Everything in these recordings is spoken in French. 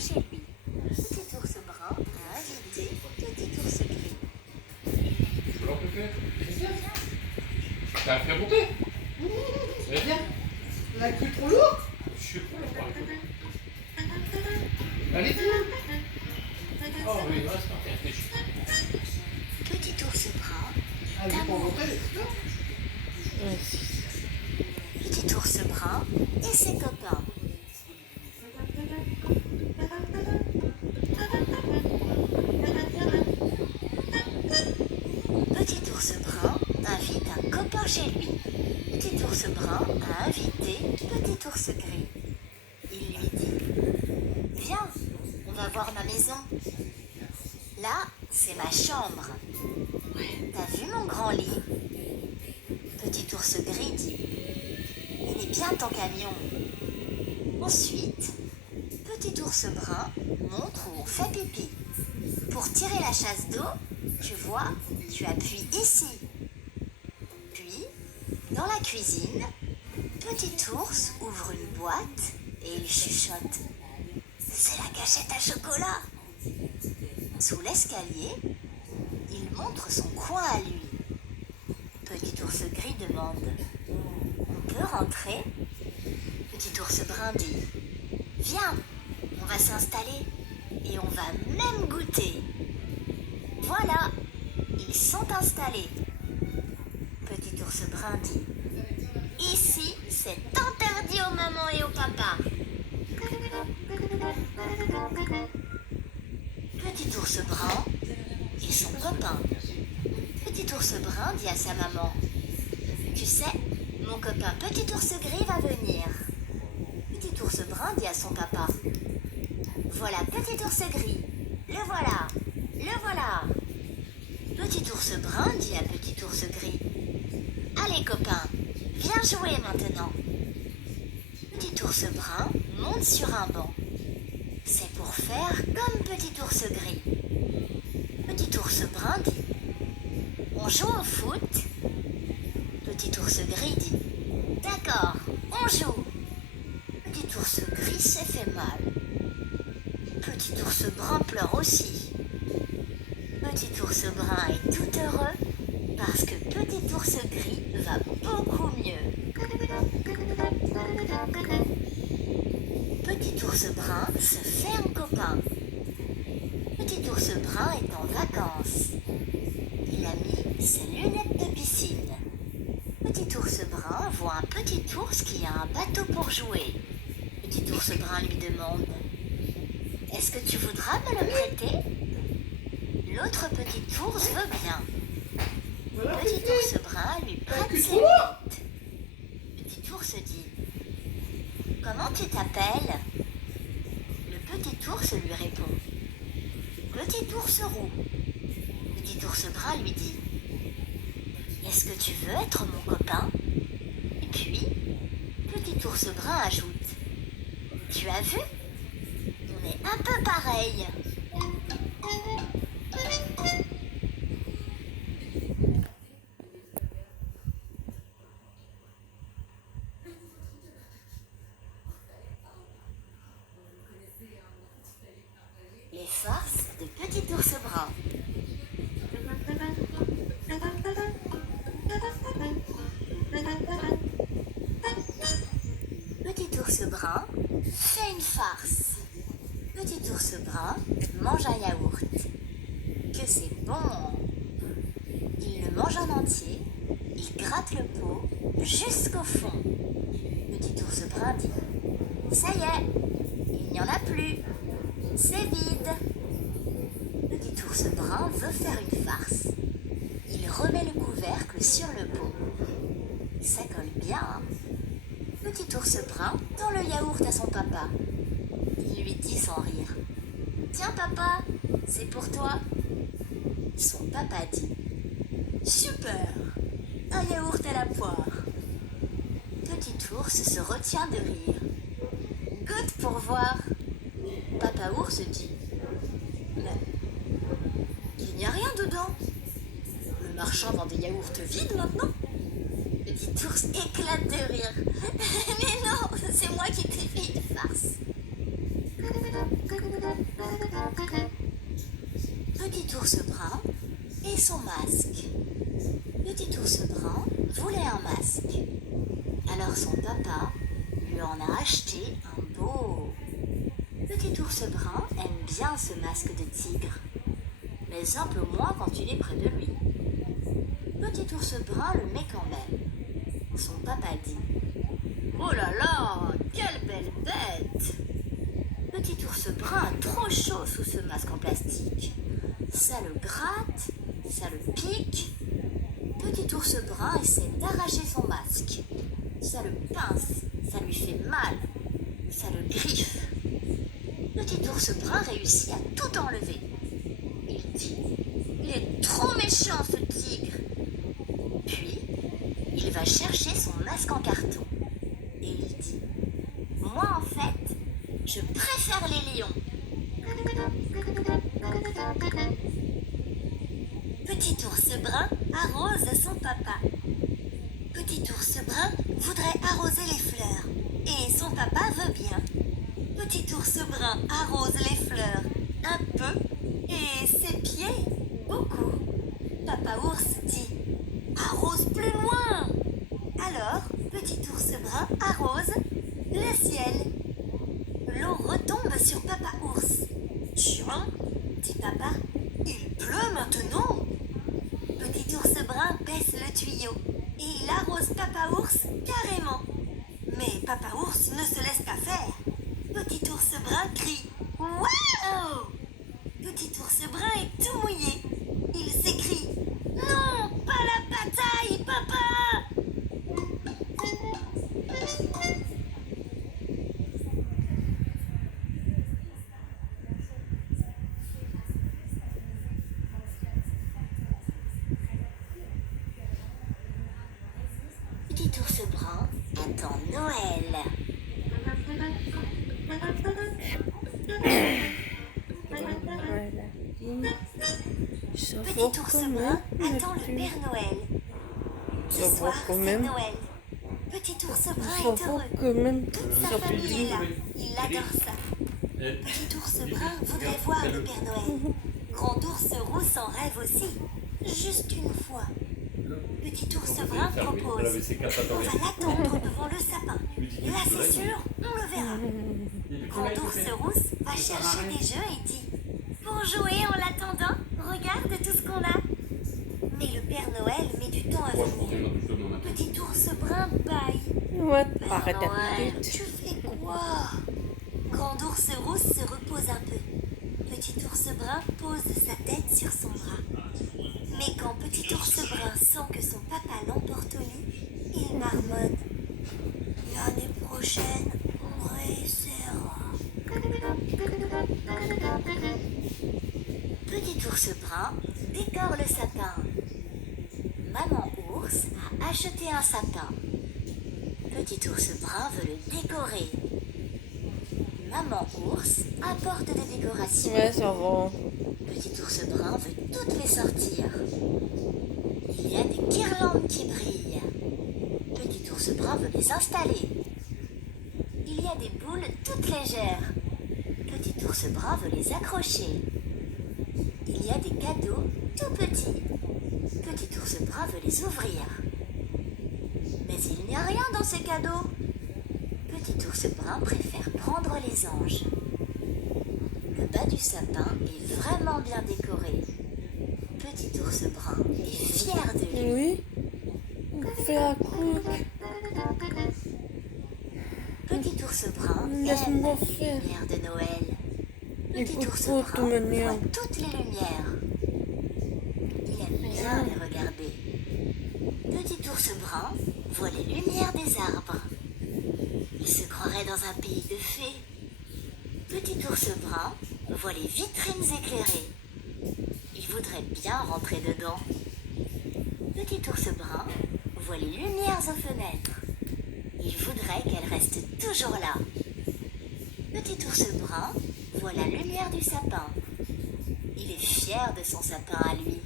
chez lui. Petit ours brun a invité Petit ours gris. Tu veux faire? T'as fait monter? Ça va bien? La queue trop lourde? Je sais pas, on parle de. Allez, viens! Oh oui, reste par terre, réfléchis. Petit ours brun Ah, est mais pour amoureux. monter, Petit ours brun et ses copains. Petit ours brun invite un copain chez lui. Petit ours brun a invité Petit ours gris. Il lui dit: Viens, on va voir ma maison. Là, c'est ma chambre. T'as vu mon grand lit? Petit ours gris dit: Il est bien ton camion. Ensuite, Petit ours brun montre où on fait pipi. Pour tirer la chasse d'eau, tu vois, tu appuies ici. Puis, dans la cuisine, Petit ours ouvre une boîte et il chuchote: C'est la cachette à chocolat. Sous l'escalier, il montre son coin à lui. Petit ours gris demande: On peut rentrer? Petit ours brun dit: Viens, on va s'installer et on va même goûter. Voilà, ils sont installés. Petit ours brun dit: Ici, c'est interdit aux mamans et aux papas. Petit ours brun et son copain. Petit ours brun dit à sa maman: Tu sais, mon copain Petit ours gris va venir. Petit ours brun dit à son papa: Voilà Petit ours gris, le voilà, le voilà. Petit ours brun dit à Petit ours gris: Allez copain, viens jouer maintenant. Petit ours brun monte sur un banc. C'est pour faire comme Petit ours gris. Petit ours brun dit: On joue au foot? Petit ours gris dit: D'accord, on joue. Petit ours gris s'est fait mal. Petit ours brun pleure aussi. Petit ours brun est tout heureux parce que Petit ours gris va beaucoup mieux. Petit ours brun se fait un copain. Petit ours brun est en vacances. Il a mis ses lunettes de piscine. Petit ours brun voit un petit ours qui a un bateau pour jouer. Petit ours brun lui demande: Est-ce que tu voudras me le prêter? L'autre petit ours veut bien. voilà, Petit ours brun lui prête queue ses trop lourde. lunettes. Petit ours dit: Comment tu t'appelles? Le petit ours lui répond: Petit ours roux. Petit ours brun lui dit: Est-ce que tu veux être mon copain? Et puis, Petit ours brun ajoute: Tu as vu? On est un peu pareil. Les farces de Petit ours brun. Petit ours brun fait une farce. Petit ours brun mange un yaourt. Que c'est bon! Il le mange en entier, il gratte le pot jusqu'au fond. Petit ours brun dit: Ça y est, il n'y en a plus, c'est vide. Petit ours brun veut faire une farce. Il remet le couvercle sur le pot. Ça colle bien, hein? Petit ours brun tend le yaourt à son papa. Il lui dit sans rire: Tiens papa, c'est pour toi. Son papa dit: Super, un yaourt à la poire. Petit ours se retient de rire. Goûte pour voir. Papa ours dit: Mais il n'y a rien dedans. Le marchand vend des yaourts vides maintenant. Petit ours éclate de rire. Mais non, c'est moi qui t'ai fait une farce. Petit ours brun aime bien ce masque de tigre, mais un peu moins quand il est près de lui. Petit ours brun le met quand même. Son papa dit: Oh là là, quelle belle bête! Petit ours brun a trop chaud sous ce masque en plastique. Ça le gratte, ça le pique. Petit ours brun essaie d'arracher son masque. Ça le pince, ça lui fait mal, ça le griffe. Petit ours brun réussit à tout enlever. Il dit: Il est trop méchant ce tigre. Puis, il va chercher son masque en carton. Et il dit: Moi en fait, je préfère les lions. Petit ours brun arrose son papa. Petit ours brun voudrait arroser les fleurs. Et son papa veut bien. Petit ours brun arrose les fleurs un peu et ses pieds beaucoup. Papa ours dit: Arrose plus loin. Alors, petit ours brun arrose le ciel. L'eau retombe sur papa ours. Tiens, dit papa, il pleut maintenant. Petit ours brun baisse le tuyau et il arrose papa ours carrément. Mais papa ours ne se laisse pas faire. Petit ours brun crie: Waouh! Petit ours brun est tout mouillé. Il s'écrie: Non, pas la bataille, papa! Petit ours brun attend Noël. Petit ours brun attend le Père Noël. Ce soir, c'est Noël. Petit ours brun est heureux. Toute sa famille est là. Il adore ça. Petit ours brun voudrait voir le Père Noël. Grand ours rousse en rêve aussi. Juste une fois. Petit ours brun propose: On va l'attendre devant le sapin. Là, c'est sûr, on le verra. Grand ours rousse va chercher des jeux et dit: Pour jouer en l'attendant, regarde tout ce qu'on a. Mais le Père Noël met du temps à venir. Petit ours brun bâille. Ouais, Père arrête ta Noël, petite. tu fais quoi? Grand ours rousse se repose un peu. Petit ours brun pose sa tête sur son bras. Mais quand petit ours brun sent que son papa l'emporte au lit, il marmonne: L'année prochaine, on réessaiera. Petit ours brun décore le sapin. Maman ours a acheté un sapin. Petit ours brun veut le décorer. Maman ours apporte des décorations. Ouais, ça va. Petit ours brun veut toutes les sortir. Il y a des guirlandes qui brillent. Petit ours brun veut les installer. Il y a des boules toutes légères. Petit ours brun veut les accrocher. Il y a des cadeaux tout petits. Petit ours brun veut les ouvrir. Mais il n'y a rien dans ces cadeaux. Petit ours brun préfère prendre les anges. Le bas du sapin est vraiment bien décoré. Petit ours brun est fier de lui. Oui. On fait un coup. Petit ours brun aime Laisse-moi les faire. lumières de Noël. Petit Écoute ours pas, brun tout mignon. voit toutes les lumières. Il aime bien les regarder. Petit ours brun voit les lumières des arbres. Il se croirait dans un pays de fées. Petit ours brun voit les vitrines éclairées. Il voudrait bien rentrer dedans. Petit ours brun voit les lumières aux fenêtres. Il voudrait qu'elles restent toujours là. Petit ours brun voit la lumière du sapin. Il est fier de son sapin à lui.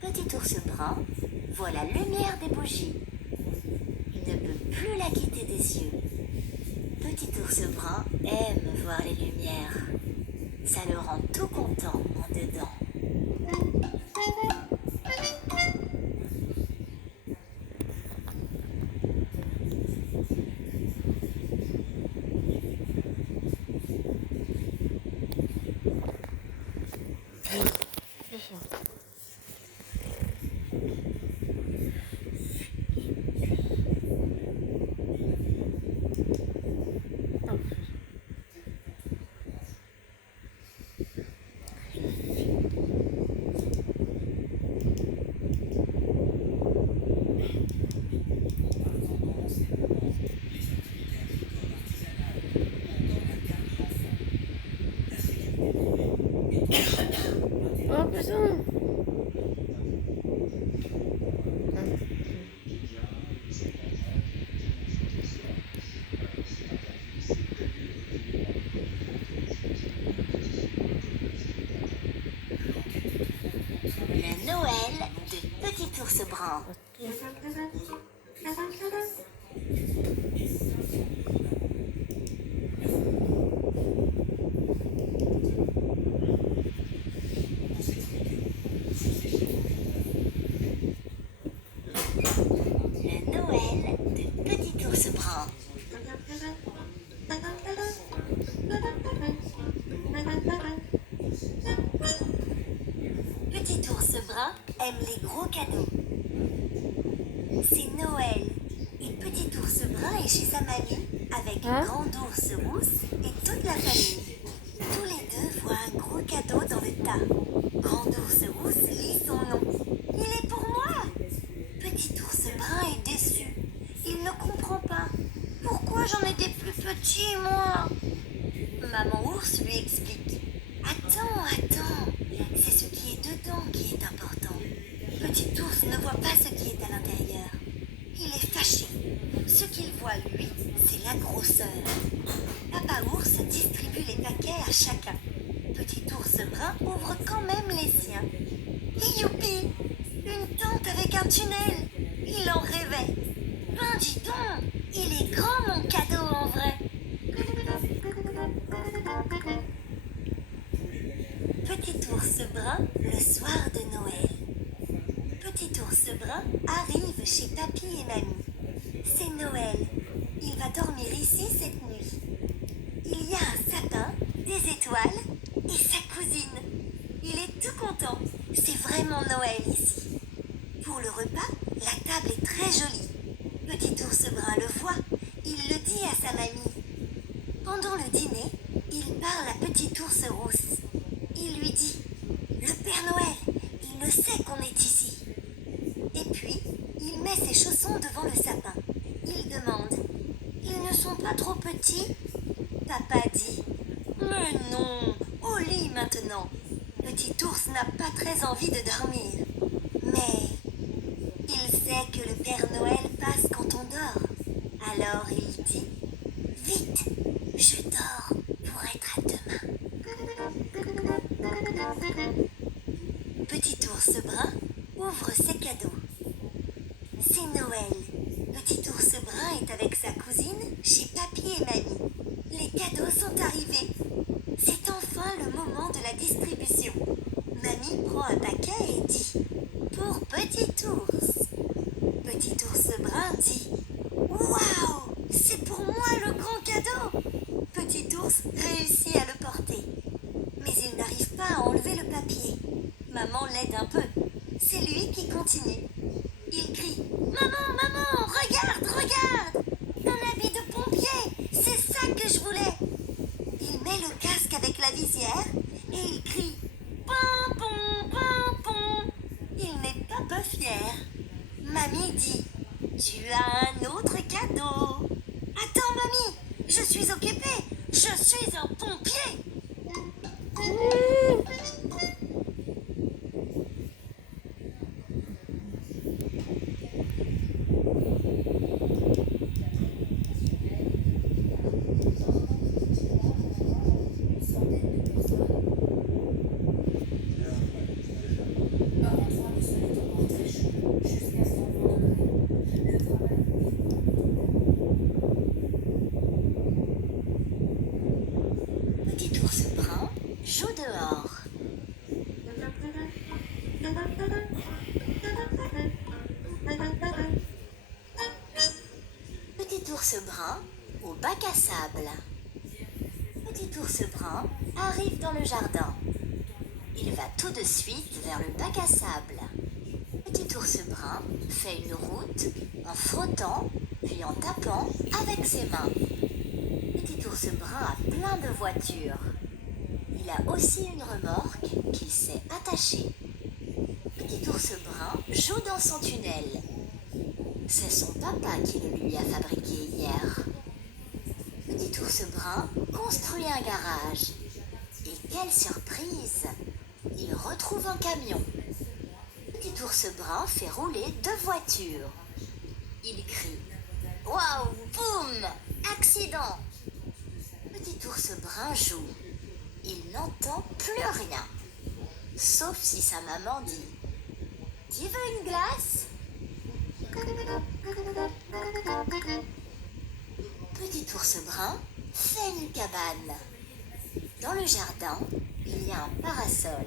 Petit ours brun voit la lumière des bougies. Il ne peut plus la quitter des yeux. Petit ours brun aime voir les lumières. Ça le rend tout content en dedans. Oh putain. Le Noël de Petit Ours Brun. Le Noël de Petit Ours Brun. Petit Ours Brun aime les gros cadeaux. C'est Noël et Petit Ours Brun est chez sa mamie avec Grand Ours Rousse et toute la famille. Tous les deux voient un gros cadeau dans le tas. Grand Ours Rousse lit son nom. Il est pour moi. Petit Ours Brun est déçu. Il ne comprend pas. Pourquoi j'en ai des plus petits, moi? Maman Ours lui explique. Attends, c'est ce qui est dedans qui est important. Petit Ours ne voit pas ce qui est à l'intérieur. Il est fâché. Ce qu'il voit, lui, c'est la grosseur. Papa Ours distribue les paquets à chacun. Petit Ours Brun ouvre quand même les siens. Et youpi! Une tente avec un tunnel! Il en rêvait. Ben dis donc, il est grand mon cadeau en vrai. Petit Ours Brun, le soir de Noël. Petit Ours Brun arrive chez Papy et Mamie. C'est Noël. Il va dormir ici cette nuit. Il y a un sapin, des étoiles et sa cousine. Il est tout content. C'est vraiment Noël ici. Pour le repas, la table est très jolie. Petit Ours Brun le voit. Il le dit à sa mamie. Pendant le dîner, il parle à Petit Ours Rousse. Il lui dit « Le Père Noël, il le sait qu'on est ici. » Et puis, il met ses chaussons devant le sapin. Il demande « Ils ne sont pas trop petits ?» Papa dit « Mais non, au lit maintenant. » Petit Ours n'a pas très envie de dormir. Mais il sait que le Père Noël passe quand on dort. Alors il dit « Vite, je dors pour être à demain. » Petit Ours Brun ouvre ses cadeaux. C'est Noël. Petit Ours Brun est avec sa cousine chez Papy et Mamie. Les cadeaux sont arrivés. C'est enfin le moment de la distribution. Mamie prend un paquet et dit « Pour Petit Ours ». Petit Ours Brun dit « Waouh, c'est pour moi le grand cadeau !» Petit Ours réussit à le porter. Mais il n'arrive pas à enlever le papier. Maman l'aide un peu. C'est lui qui continue. Il crie « Maman, regarde! Un habit de pompier, c'est ça que je voulais !» Il met le casque avec la visière et il crie « Pimpon, pimpon !» Il n'est pas peu fier. Mamie dit « Tu as un autre cadeau !» « Attends, mamie, je suis occupée, je suis un pompier !» Petit Ours Brun joue dehors. Petit Ours Brun au bac à sable. Petit Ours Brun arrive dans le jardin. Il va tout de suite vers le bac à sable. Petit ours brun fait une route en frottant puis en tapant avec ses mains. Petit ours brun a plein de voitures. Il a aussi une remorque qu'il sait attacher. Petit ours brun joue dans son tunnel. C'est son papa qui le lui a fabriqué hier. Petit ours brun construit un garage. Et quelle surprise! Il retrouve un camion. Petit ours brun fait rouler 2 voitures. Il crie: waouh, boum, accident! Petit ours brun joue. Il n'entend plus rien. Sauf si sa maman dit: tu veux une glace? Petit ours brun fait une cabane. Dans le jardin, il y a un parasol.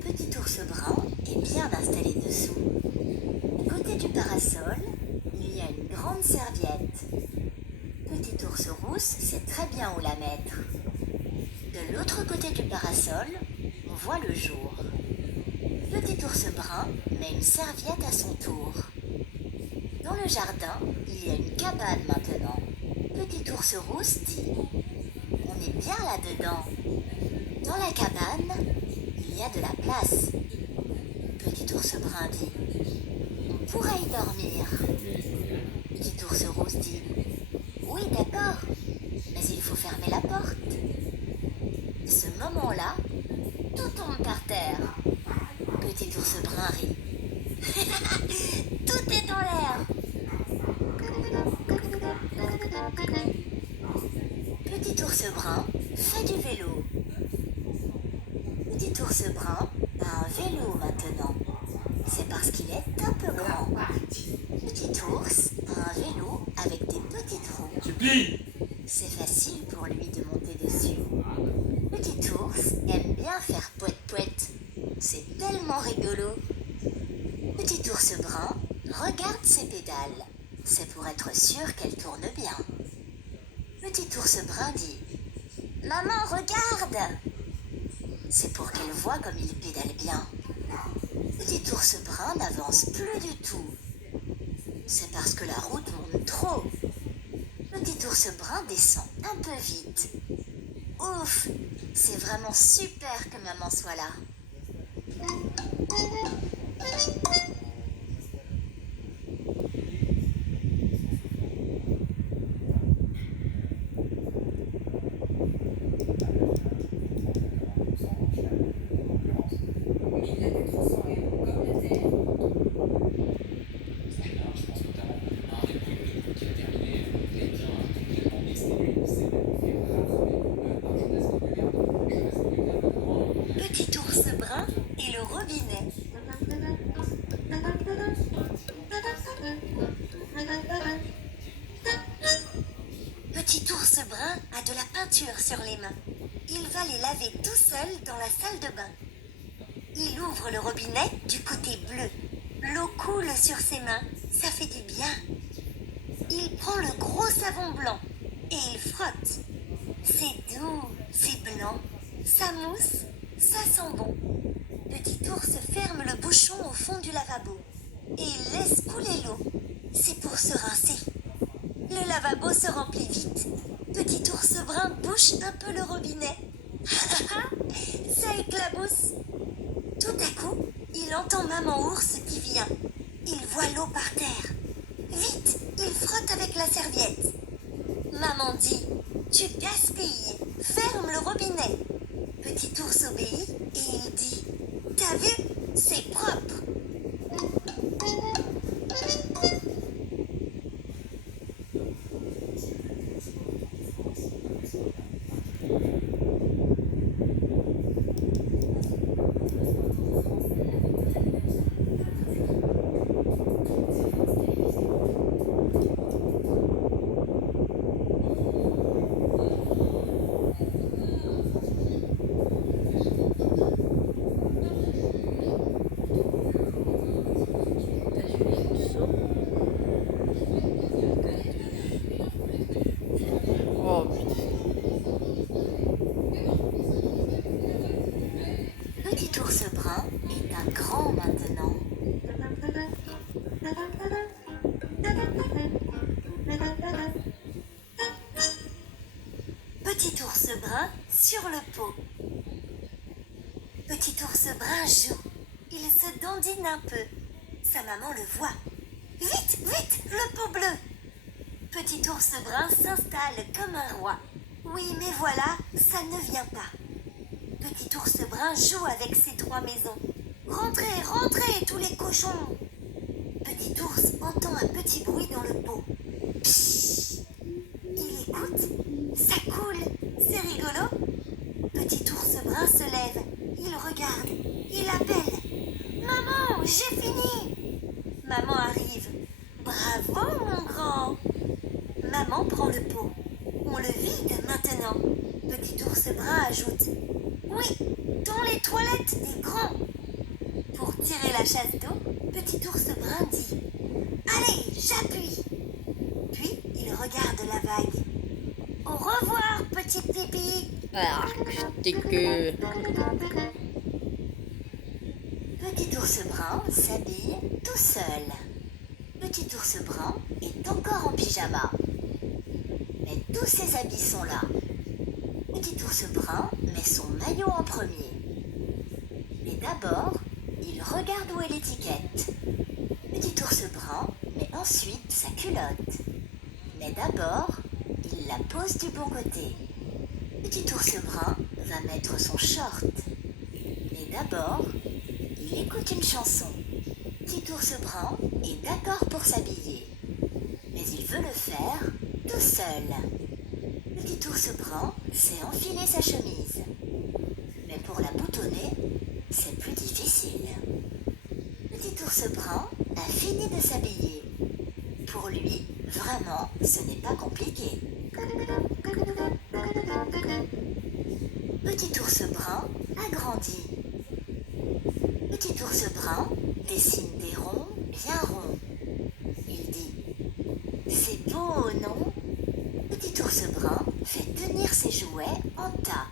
Petit ours brun est bien installé dessous. À côté du parasol, il y a une grande serviette. Petit ours rousse sait très bien où la mettre. De l'autre côté du parasol, on voit le jour. Petit ours brun met une serviette à son tour. Dans le jardin, il y a une cabane maintenant. Petit ours rousse dit: on est bien là-dedans. Dans la cabane, il y a de la place. Petit ours brun dit: on pourrait y dormir. Petit ours rousse dit: oui, d'accord, mais il faut fermer la porte. À ce moment-là, tout tombe par terre. Petit ours brun rit. Tout est dans l'air. Petit ours brun fait du vélo. Petit ours brun a un vélo maintenant. C'est parce qu'il est un peu grand. Petit ours a un vélo avec des petites roues. Supplie! C'est facile pour lui de monter dessus. Petit ours aime bien faire pouet-pouet. C'est tellement rigolo. Petit ours brun regarde ses pédales. C'est pour être sûr qu'elles tournent bien. Petit ours brun dit: maman, regarde! C'est pour qu'elle voie comme il pédale bien. Petit ours brun n'avance plus du tout. C'est parce que la route monte trop. Petit ours brun descend un peu vite. Ouf, c'est vraiment super que maman soit là. Petit ours brun et le robinet. Petit ours brun a de la peinture sur les mains. Il va les laver tout seul dans la salle de bain. Il ouvre le robinet du côté bleu. L'eau coule sur ses mains, ça fait du bien. Il prend le gros savon blanc et il frotte. C'est doux, c'est blanc, ça mousse, ça sent bon. Petit ours ferme le bouchon au fond du lavabo et il laisse couler l'eau. C'est pour se rincer. Le lavabo se remplit vite. Petit ours brun bouche un peu le robinet. Ça éclabousse. Tout à coup, il entend maman ours qui vient. Il voit l'eau par terre. Vite, il frotte avec la serviette. Maman dit: tu gaspilles, ferme le robinet. Petit ours obéit et il dit: t'as vu, c'est propre. bien grand maintenant. Petit ours brun sur le pot. Petit ours brun joue. Il se dandine un peu. Sa maman le voit. Vite, vite, le pot bleu. Petit ours brun s'installe comme un roi. Oui, mais voilà, ça ne vient pas. Petit ours brun joue avec ses 3 maisons. Rentrez, rentrez, tous les cochons. Petit ours entend un petit bruit dans le pot. Psst. Il écoute. Ça coule. C'est rigolo. Petit ours brun se lève. Il regarde. Il appelle. Maman, j'ai fini. Maman arrive. Bravo, mon grand. Maman prend le pot. On le vide maintenant. Petit ours brun ajoute. Oui, dans les toilettes des grands. Pour tirer la chasse d'eau, petit ours brun dit. Allez, j'appuie. Puis il regarde la vague. Au revoir, petit pipi. Ah, dégueu. Petit ours brun s'habille tout seul. Petit ours brun est encore en pyjama. Mais tous ses habits sont là. Petit ours brun met son maillot en premier. Mais d'abord, il regarde où est l'étiquette. Petit ours brun met ensuite sa culotte. Mais d'abord, il la pose du bon côté. Petit ours brun va mettre son short. Mais d'abord, il écoute une chanson. Petit ours brun est d'accord pour s'habiller. Mais il veut le faire tout seul. Petit ours brun sait enfiler sa chemise. Mais pour la boutonner, c'est plus difficile. Petit ours brun a fini de s'habiller. Pour lui, vraiment, ce n'est pas compliqué. Petit ours brun a grandi. Petit ours brun dessine des ronds bien ronds. Il dit « C'est beau, non ?» Petit ours brun fait tenir ses jouets en tas.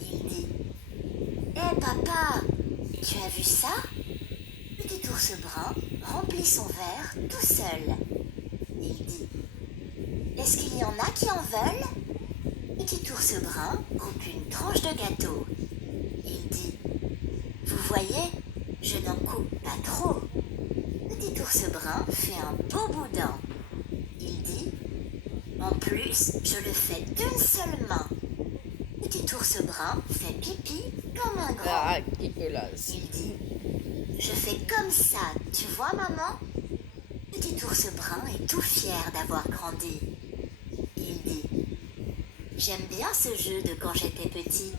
Il dit « Hé papa, tu as vu ça ?» Petit ours brun remplit son verre tout seul. Il dit « Est-ce qu'il y en a qui en veulent ?» Petit ours brun coupe une tranche de gâteau. Il dit « Vous voyez, je n'en coupe pas trop. » Petit ours brun fait un beau boudin. Il dit « En plus, je le fais d'une seule main. » Petit ours brun fait pipi comme un grand. Ah, dégueulasse. Il dit « Je fais comme ça, tu vois maman ?» Petit ours brun est tout fier d'avoir grandi. Il dit « J'aime bien ce jeu de quand j'étais petit. »